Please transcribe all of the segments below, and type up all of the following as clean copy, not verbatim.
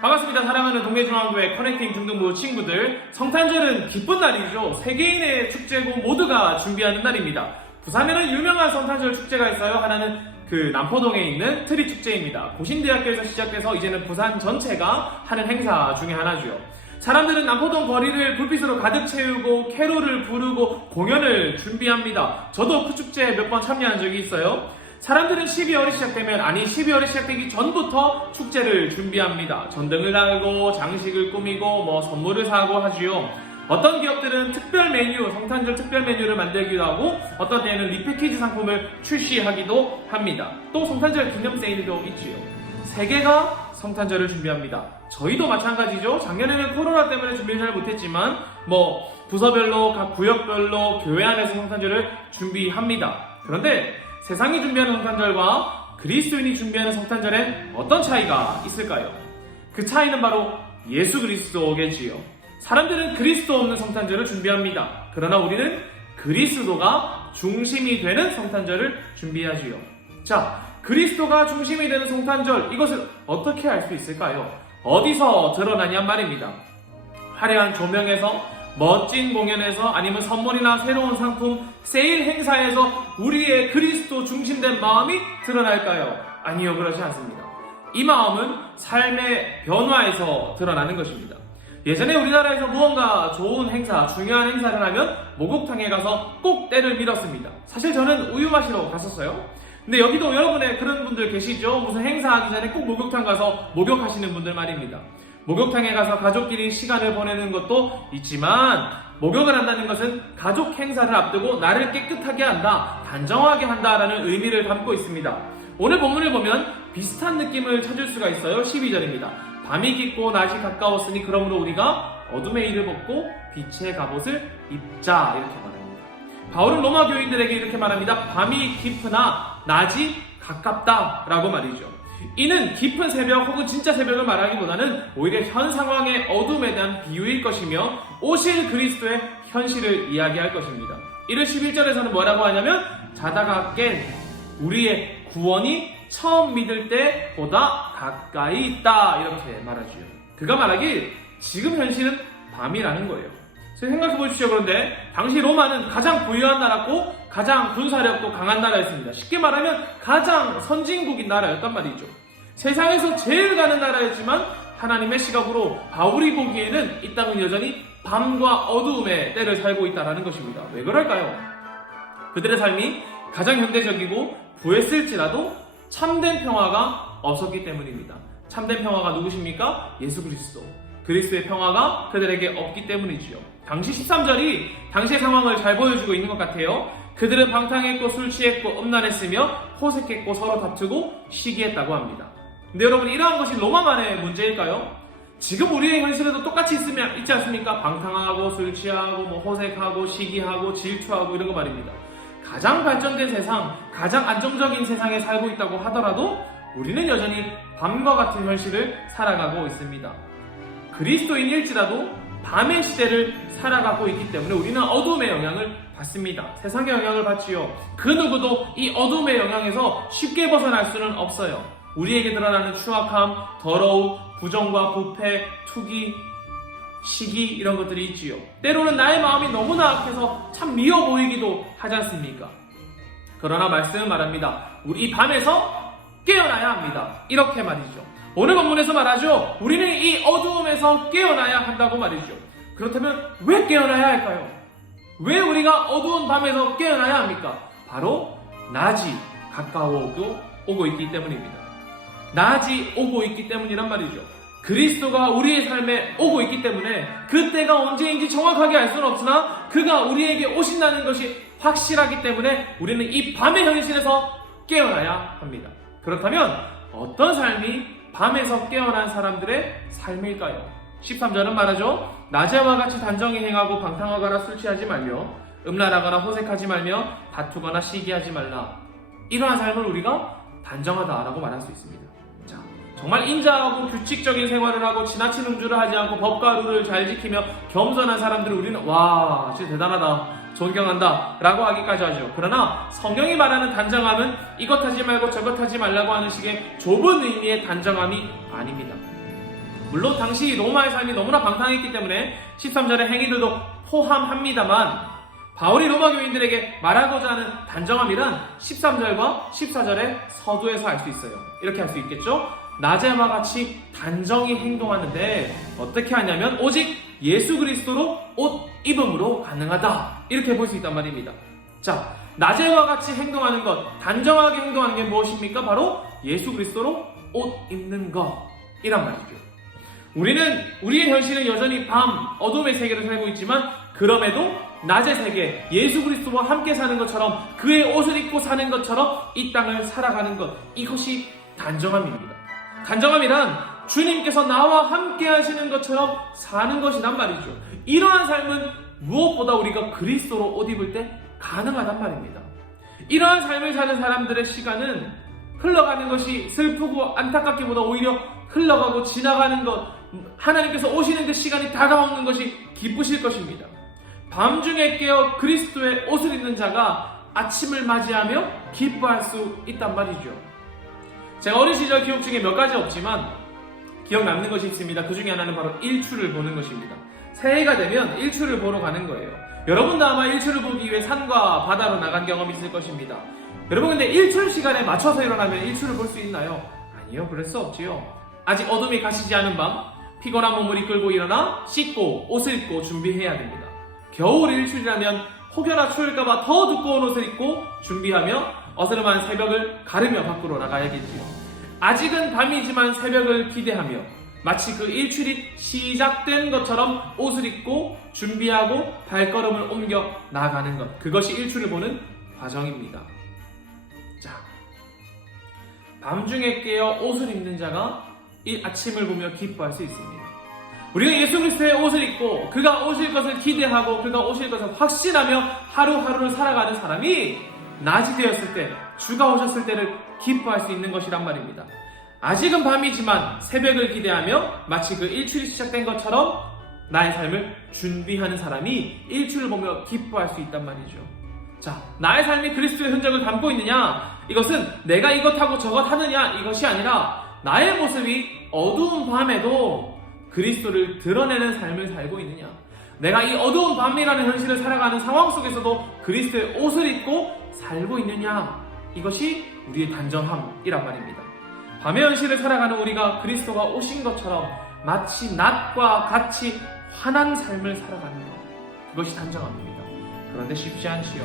반갑습니다. 사랑하는 동래중앙교회 커넥팅 등등부 친구들. 성탄절은 기쁜 날이죠. 세계인의 축제고 모두가 준비하는 날입니다. 부산에는 유명한 성탄절 축제가 있어요. 하나는 남포동에 있는 트리 축제입니다. 고신대학교에서 시작돼서 이제는 부산 전체가 하는 행사 중에 하나죠. 사람들은 남포동 거리를 불빛으로 가득 채우고 캐롤을 부르고 공연을 준비합니다. 저도 그 축제에 몇 번 참여한 적이 있어요. 사람들은 12월이 시작되면, 12월이 시작되기 전부터 축제를 준비합니다. 전등을 달고 장식을 꾸미고 선물을 사고 하지요. 어떤 기업들은 특별 메뉴, 성탄절 특별 메뉴를 만들기도 하고 어떤 때에는 리패키지 상품을 출시하기도 합니다. 또 성탄절 기념 세일도 있지요. 세계가 성탄절을 준비합니다. 저희도 마찬가지죠. 작년에는 코로나 때문에 준비를 잘 못했지만 부서별로, 각 구역별로 교회 안에서 성탄절을 준비합니다. 그런데 세상이 준비하는 성탄절과 그리스도인이 준비하는 성탄절엔 어떤 차이가 있을까요? 그 차이는 바로 예수 그리스도겠지요. 사람들은 그리스도 없는 성탄절을 준비합니다. 그러나 우리는 그리스도가 중심이 되는 성탄절을 준비하지요. 자, 그리스도가 중심이 되는 성탄절, 이것을 어떻게 알 수 있을까요? 어디서 드러나냔 말입니다. 화려한 조명에서, 멋진 공연에서, 아니면 선물이나 새로운 상품, 세일 행사에서 우리의 그리스도 중심된 마음이 드러날까요? 아니요, 그렇지 않습니다. 이 마음은 삶의 변화에서 드러나는 것입니다. 예전에 우리나라에서 무언가 좋은 행사, 중요한 행사를 하면 목욕탕에 가서 꼭 때를 밀었습니다. 사실 저는 우유 마시러 갔었어요. 근데 여기도 여러분의 그런 분들 계시죠? 무슨 행사하기 전에 꼭 목욕탕 가서 목욕하시는 분들 말입니다. 목욕탕에 가서 가족끼리 시간을 보내는 것도 있지만, 목욕을 한다는 것은 가족 행사를 앞두고 나를 깨끗하게 한다, 단정하게 한다라는 의미를 담고 있습니다. 오늘 본문을 보면 비슷한 느낌을 찾을 수가 있어요. 12절입니다. 밤이 깊고 낮이 가까웠으니 그러므로 우리가 어둠의 일을 벗고 빛의 갑옷을 입자, 이렇게 말합니다. 바울은 로마 교인들에게 이렇게 말합니다. 밤이 깊으나 낮이 가깝다 라고 말이죠. 이는 깊은 새벽 혹은 진짜 새벽을 말하기보다는 오히려 현 상황의 어둠에 대한 비유일 것이며 오실 그리스도의 현실을 이야기할 것입니다. 이를 11절에서는 뭐라고 하냐면, 자다가 깬 우리의 구원이 처음 믿을 때보다 가까이 있다, 이렇게 말하죠. 그가 말하길 지금 현실은 밤이라는 거예요. 생각해 보십시오. 그런데 당시 로마는 가장 부유한 나라고 가장 군사력도 강한 나라였습니다. 쉽게 말하면 가장 선진국인 나라였단 말이죠. 세상에서 제일 가는 나라였지만 하나님의 시각으로 바울이 보기에는 이 땅은 여전히 밤과 어두움의 때를 살고 있다는 것입니다. 왜 그럴까요? 그들의 삶이 가장 현대적이고 부했을지라도 참된 평화가 없었기 때문입니다. 참된 평화가 누구십니까? 예수 그리스도. 그리스도의 평화가 그들에게 없기 때문이지요. 당시 13절이 당시의 상황을 잘 보여주고 있는 것 같아요. 그들은 방탕했고 술 취했고 음란했으며 호색했고 서로 다투고 시기했다고 합니다. 근데 여러분, 이러한 것이 로마만의 문제일까요? 지금 우리의 현실에도 똑같이 있지 않습니까? 방탕하고 술 취하고 호색하고 시기하고 질투하고 이런 거 말입니다. 가장 발전된 세상, 가장 안정적인 세상에 살고 있다고 하더라도 우리는 여전히 밤과 같은 현실을 살아가고 있습니다. 그리스도인일지라도 밤의 시대를 살아가고 있기 때문에 우리는 어둠의 영향을 받습니다. 세상의 영향을 받지요. 그 누구도 이 어둠의 영향에서 쉽게 벗어날 수는 없어요. 우리에게 드러나는 추악함, 더러움, 부정과 부패, 투기, 시기, 이런 것들이 있지요. 때로는 나의 마음이 너무나 악해서 참 미워 보이기도 하지 않습니까? 그러나 말씀은 말합니다. 우리 이 밤에서 깨어나야 합니다. 이렇게 말이죠. 오늘 본문에서 말하죠. 우리는 이 어두움에서 깨어나야 한다고 말이죠. 그렇다면 왜 깨어나야 할까요? 왜 우리가 어두운 밤에서 깨어나야 합니까? 바로 낮이 오고 있기 때문입니다. 낮이 오고 있기 때문이란 말이죠. 그리스도가 우리의 삶에 오고 있기 때문에 그때가 언제인지 정확하게 알 수는 없으나 그가 우리에게 오신다는 것이 확실하기 때문에 우리는 이 밤의 현실에서 깨어나야 합니다. 그렇다면 어떤 삶이 밤에서 깨어난 사람들의 삶일까요? 13절은 말하죠. 낮에와 같이 단정히 행하고 방탕하거나 술 취하지 말며 음란하거나 호색하지 말며 다투거나 시기하지 말라. 이러한 삶을 우리가 단정하다라고 말할 수 있습니다. 자, 정말 인자하고 규칙적인 생활을 하고 지나친 음주를 하지 않고 법과 룰을 잘 지키며 겸손한 사람들을 우리는 진짜 대단하다, 존경한다 라고 하기까지 하죠. 그러나 성경이 말하는 단정함은 이것 하지 말고 저것 하지 말라고 하는 식의 좁은 의미의 단정함이 아닙니다. 물론 당시 로마의 삶이 너무나 방탕했기 때문에 13절의 행위들도 포함합니다만, 바울이 로마 교인들에게 말하고자 하는 단정함이란 13절과 14절의 서두에서 알 수 있어요. 이렇게 할 수 있겠죠? 낮에와 같이 단정히 행동하는데 어떻게 하냐면 오직 예수 그리스도로 옷 입음으로 가능하다, 이렇게 볼 수 있단 말입니다. 자, 낮에와 같이 행동하는 것, 단정하게 행동하는 게 무엇입니까? 바로 예수 그리스도로 옷 입는 것 이란 말이죠. 우리의 현실은 여전히 밤, 어둠의 세계를 살고 있지만 그럼에도 낮의 세계, 예수 그리스도와 함께 사는 것처럼 그의 옷을 입고 사는 것처럼 이 땅을 살아가는 것, 이것이 단정함입니다. 단정함이란 주님께서 나와 함께 하시는 것처럼 사는 것이란 말이죠. 이러한 삶은 무엇보다 우리가 그리스도로 옷 입을 때 가능하단 말입니다. 이러한 삶을 사는 사람들의 시간은 흘러가는 것이 슬프고 안타깝기보다 오히려 흘러가고 지나가는 것, 하나님께서 오시는 그 시간이 다가오는 것이 기쁘실 것입니다. 밤중에 깨어 그리스도의 옷을 입는 자가 아침을 맞이하며 기뻐할 수 있단 말이죠. 제가 어린 시절 기억 중에 몇 가지 없지만 기억 남는 것이 있습니다. 그 중에 하나는 바로 일출을 보는 것입니다. 새해가 되면 일출을 보러 가는 거예요. 여러분도 아마 일출을 보기 위해 산과 바다로 나간 경험이 있을 것입니다. 여러분, 근데 일출 시간에 맞춰서 일어나면 일출을 볼 수 있나요? 아니요, 그럴 수 없지요. 아직 어둠이 가시지 않은 밤, 피곤한 몸을 이끌고 일어나 씻고 옷을 입고 준비해야 됩니다. 겨울 일출이라면 혹여나 추울까봐 더 두꺼운 옷을 입고 준비하며 어스름한 새벽을 가르며 밖으로 나가야겠지요. 아직은 밤이지만 새벽을 기대하며 마치 그 일출이 시작된 것처럼 옷을 입고 준비하고 발걸음을 옮겨 나가는 것, 그것이 일출을 보는 과정입니다. 자, 밤중에 깨어 옷을 입는 자가 이 아침을 보며 기뻐할 수 있습니다. 우리가 예수 그리스도의 옷을 입고 그가 오실 것을 기대하고 그가 오실 것을 확신하며 하루하루를 살아가는 사람이 낮이 되었을 때, 주가 오셨을 때를 기뻐할 수 있는 것이란 말입니다. 아직은 밤이지만 새벽을 기대하며 마치 그 일출이 시작된 것처럼 나의 삶을 준비하는 사람이 일출을 보며 기뻐할 수 있단 말이죠. 자, 나의 삶이 그리스도의 흔적을 담고 있느냐, 이것은 내가 이것하고 저것 하느냐, 이것이 아니라 나의 모습이 어두운 밤에도 그리스도를 드러내는 삶을 살고 있느냐, 내가 이 어두운 밤이라는 현실을 살아가는 상황 속에서도 그리스도의 옷을 입고 살고 있느냐, 이것이 우리의 단정함이란 말입니다. 밤의 현실을 살아가는 우리가 그리스도가 오신 것처럼 마치 낮과 같이 환한 삶을 살아가는 것, 그것이 단정함입니다. 그런데 쉽지 않지요.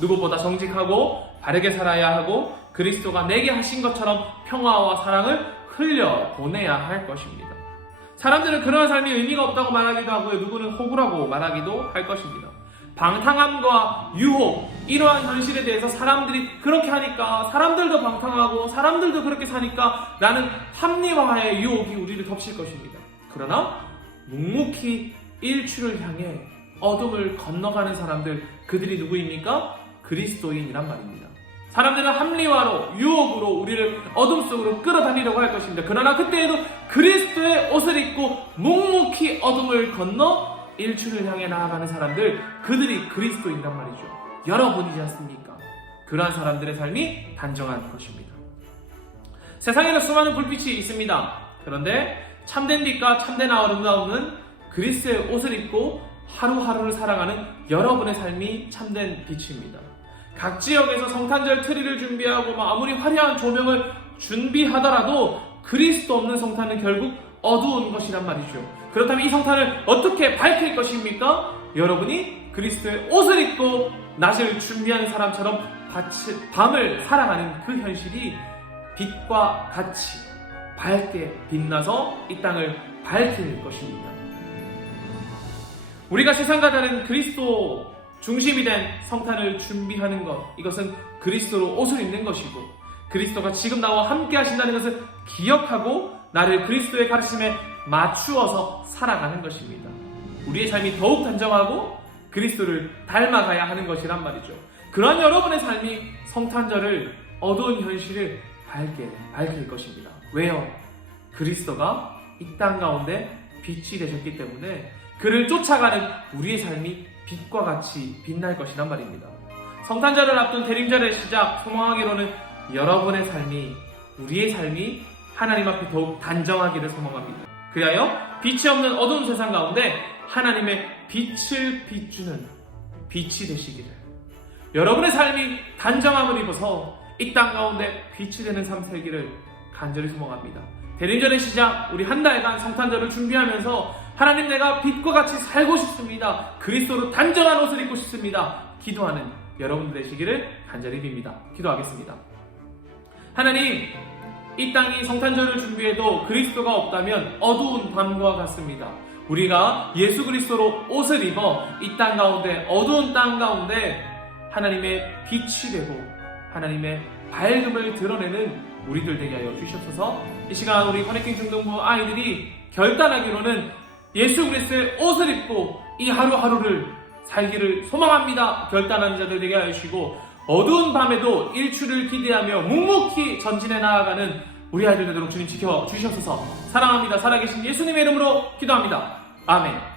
누구보다 정직하고 바르게 살아야 하고 그리스도가 내게 하신 것처럼 평화와 사랑을 흘려 보내야 할 것입니다. 사람들은 그러한 삶이 의미가 없다고 말하기도 하고요, 누구는 호구라고 말하기도 할 것입니다. 방탕함과 유혹, 이러한 현실에 대해서 사람들이 그렇게 하니까 사람들도 방탕하고 사람들도 그렇게 사니까 라는 합리화의 유혹이 우리를 덮칠 것입니다. 그러나 묵묵히 일출을 향해 어둠을 건너가는 사람들, 그들이 누구입니까? 그리스도인이란 말입니다. 사람들은 합리화로, 유혹으로 우리를 어둠 속으로 끌어다니려고 할 것입니다. 그러나 그때에도 그리스도의 옷을 입고 묵묵히 어둠을 건너 일출을 향해 나아가는 사람들, 그들이 그리스도인단 말이죠. 여러분이지 않습니까? 그러한 사람들의 삶이 단정한 것입니다. 세상에는 수많은 불빛이 있습니다. 그런데 참된 빛과 참된 아름다움은 그리스도의 옷을 입고 하루하루를 살아가는 여러분의 삶이 참된 빛입니다. 각 지역에서 성탄절 트리를 준비하고 아무리 화려한 조명을 준비하더라도 그리스도 없는 성탄은 결국 어두운 것이란 말이죠. 그렇다면 이 성탄을 어떻게 밝힐 것입니까? 여러분이 그리스도의 옷을 입고 낮을 준비하는 사람처럼 밤을 살아가는 그 현실이 빛과 같이 밝게 빛나서 이 땅을 밝힐 것입니다. 우리가 세상과 다른 그리스도 중심이 된 성탄을 준비하는 것, 이것은 그리스도로 옷을 입는 것이고 그리스도가 지금 나와 함께 하신다는 것을 기억하고 나를 그리스도의 가르침에 맞추어서 살아가는 것입니다. 우리의 삶이 더욱 단정하고 그리스도를 닮아가야 하는 것이란 말이죠. 그러한 여러분의 삶이 성탄절을, 어두운 현실을 밝게 밝힐 것입니다. 왜요? 그리스도가 이 땅 가운데 빛이 되셨기 때문에 그를 쫓아가는 우리의 삶이 빛과 같이 빛날 것이란 말입니다. 성탄절을 앞둔 대림절의 시작, 소망하기로는 여러분의 삶이, 우리의 삶이 하나님 앞에 더욱 단정하기를 소망합니다. 그리하여 빛이 없는 어두운 세상 가운데 하나님의 빛을 비추는 빛이 되시기를, 여러분의 삶이 단정함을 입어서 이 땅 가운데 빛이 되는 삶 살기를 간절히 소망합니다. 대림절의 시작, 우리 한 달간 성탄절을 준비하면서 하나님, 내가 빛과 같이 살고 싶습니다. 그리스도로 단정한 옷을 입고 싶습니다. 기도하는 여러분들 되시기를 간절히 빕니다. 기도하겠습니다. 하나님, 이 땅이 성탄절을 준비해도 그리스도가 없다면 어두운 밤과 같습니다. 우리가 예수 그리스도로 옷을 입어 이 땅 가운데, 어두운 땅 가운데 하나님의 빛이 되고 하나님의 밝음을 드러내는 우리들 되게 하여 주시옵소서. 이 시간 우리 커넥팅 중등부 아이들이 결단하기로는 예수 그리스도의 옷을 입고 이 하루하루를 살기를 소망합니다. 결단하는 자들 되게 하여 주시고, 어두운 밤에도 일출을 기대하며 묵묵히 전진해 나아가는 우리 아이들 되도록 주님 지켜주시옵소서. 사랑합니다. 살아계신 예수님의 이름으로 기도합니다. 아멘.